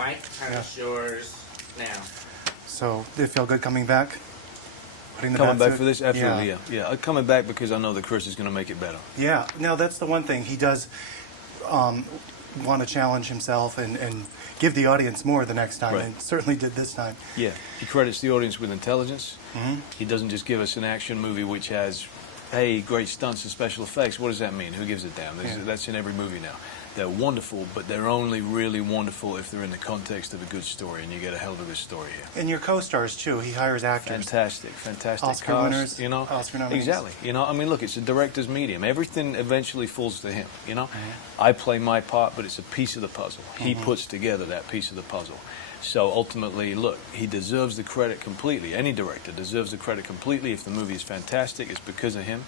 Mike, how's yours now? So, did it feel good coming back? Putting the Coming back batsuit? for this? Absolutely, yeah. Coming back because I know that Chris is going to make it better. Yeah. Now, that's the one thing. He does want to challenge himself and give the audience more the next time, Right. and certainly did this time. Yeah, he credits the audience with intelligence. Mm-hmm. He doesn't just give us an action movie which has, hey, great stunts and special effects. What does that mean? Who gives a damn? That's in every movie now. They're wonderful, but they're only really wonderful if they're in the context of a good story, and you get a hell of a good story here. And your co-stars, too. He hires actors. Fantastic Oscar cast, winners, you know. Oscar nominees. Exactly. You know, I mean, look, it's a director's medium. Everything eventually falls to him, you know. Mm-hmm. I play my part, but it's a piece of the puzzle. He puts together that piece of the puzzle. So ultimately, look, he deserves the credit completely. Any director deserves the credit completely. If the movie is fantastic, it's because of him.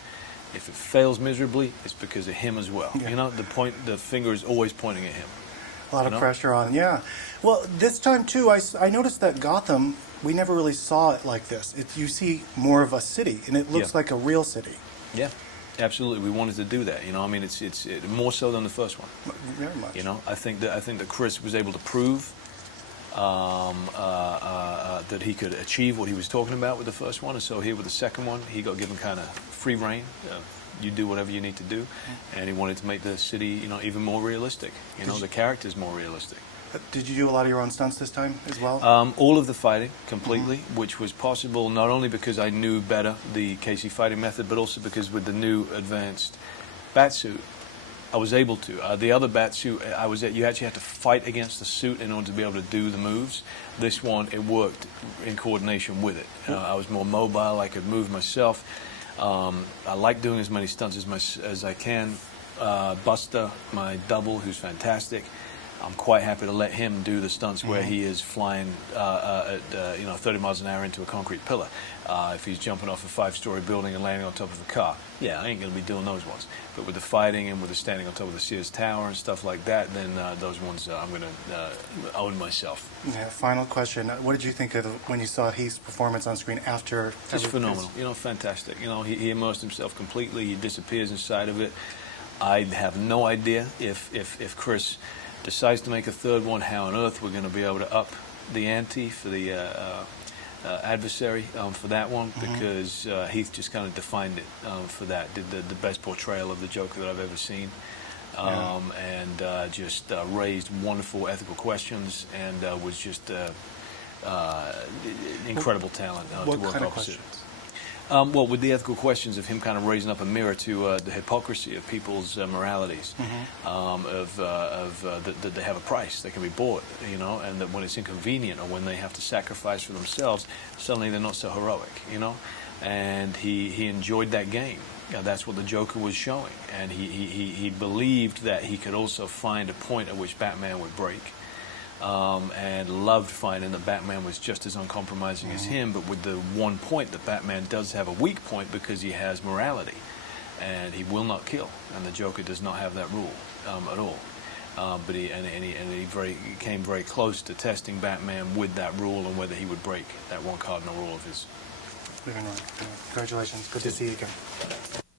If it fails miserably, it's because of him as well. Yeah. You know, the finger is always pointing at him. A lot of pressure on, yeah. Well, this time, too, I noticed that Gotham, we never really saw it like this. You see more of a city, and it looks like a real city. Yeah, absolutely. We wanted to do that. You know, I mean, it's more so than the first one. Very much. You know, I think that Chris was able to prove that he could achieve what he was talking about with the first one, and so here with the second one, he got given kind of free reign. You do whatever you need to do, and he wanted to make the city, you know, even more realistic. You know, the characters more realistic. Did you do a lot of your own stunts this time as well? All of the fighting completely, which was possible not only because I knew better the Casey fighting method, but also because with the new advanced batsuit, I was able to. The other batsuit, you actually had to fight against the suit in order to be able to do the moves. This one, it worked in coordination with it. I was more mobile. I could move myself. I like doing as many stunts as I can. Buster, my double, who's fantastic, I'm quite happy to let him do the stunts where he is flying at 30 miles an hour into a concrete pillar. If he's jumping off a 5-story building and landing on top of a car, yeah, I ain't going to be doing those ones. But with the fighting and with the standing on top of the Sears Tower and stuff like that, then those ones I'm going to own myself. Yeah, final question. What did you think of when you saw Heath's performance on screen after? It's phenomenal. You know, fantastic. You know, he immersed himself completely. He disappears inside of it. I have no idea if Chris decides to make a third one, how on earth we're going to be able to up the ante for the adversary for that one, because Heath just kind of defined it for that. Did the best portrayal of the Joker that I've ever seen, and just raised wonderful ethical questions, and was just incredible talent to work kind of opposite. questions? Well, with the ethical questions of him kind of raising up a mirror to the hypocrisy of people's moralities, that they have a price, they can be bought, you know, and that when it's inconvenient or when they have to sacrifice for themselves, suddenly they're not so heroic, you know. And he enjoyed that game. That's what the Joker was showing, and he believed that he could also find a point at which Batman would break. And loved finding that Batman was just as uncompromising as him, but with the one point that Batman does have a weak point because he has morality, and he will not kill, and the Joker does not have that rule at all. But he came very close to testing Batman with that rule and whether he would break that one cardinal rule of his. Congratulations. Good to see you again.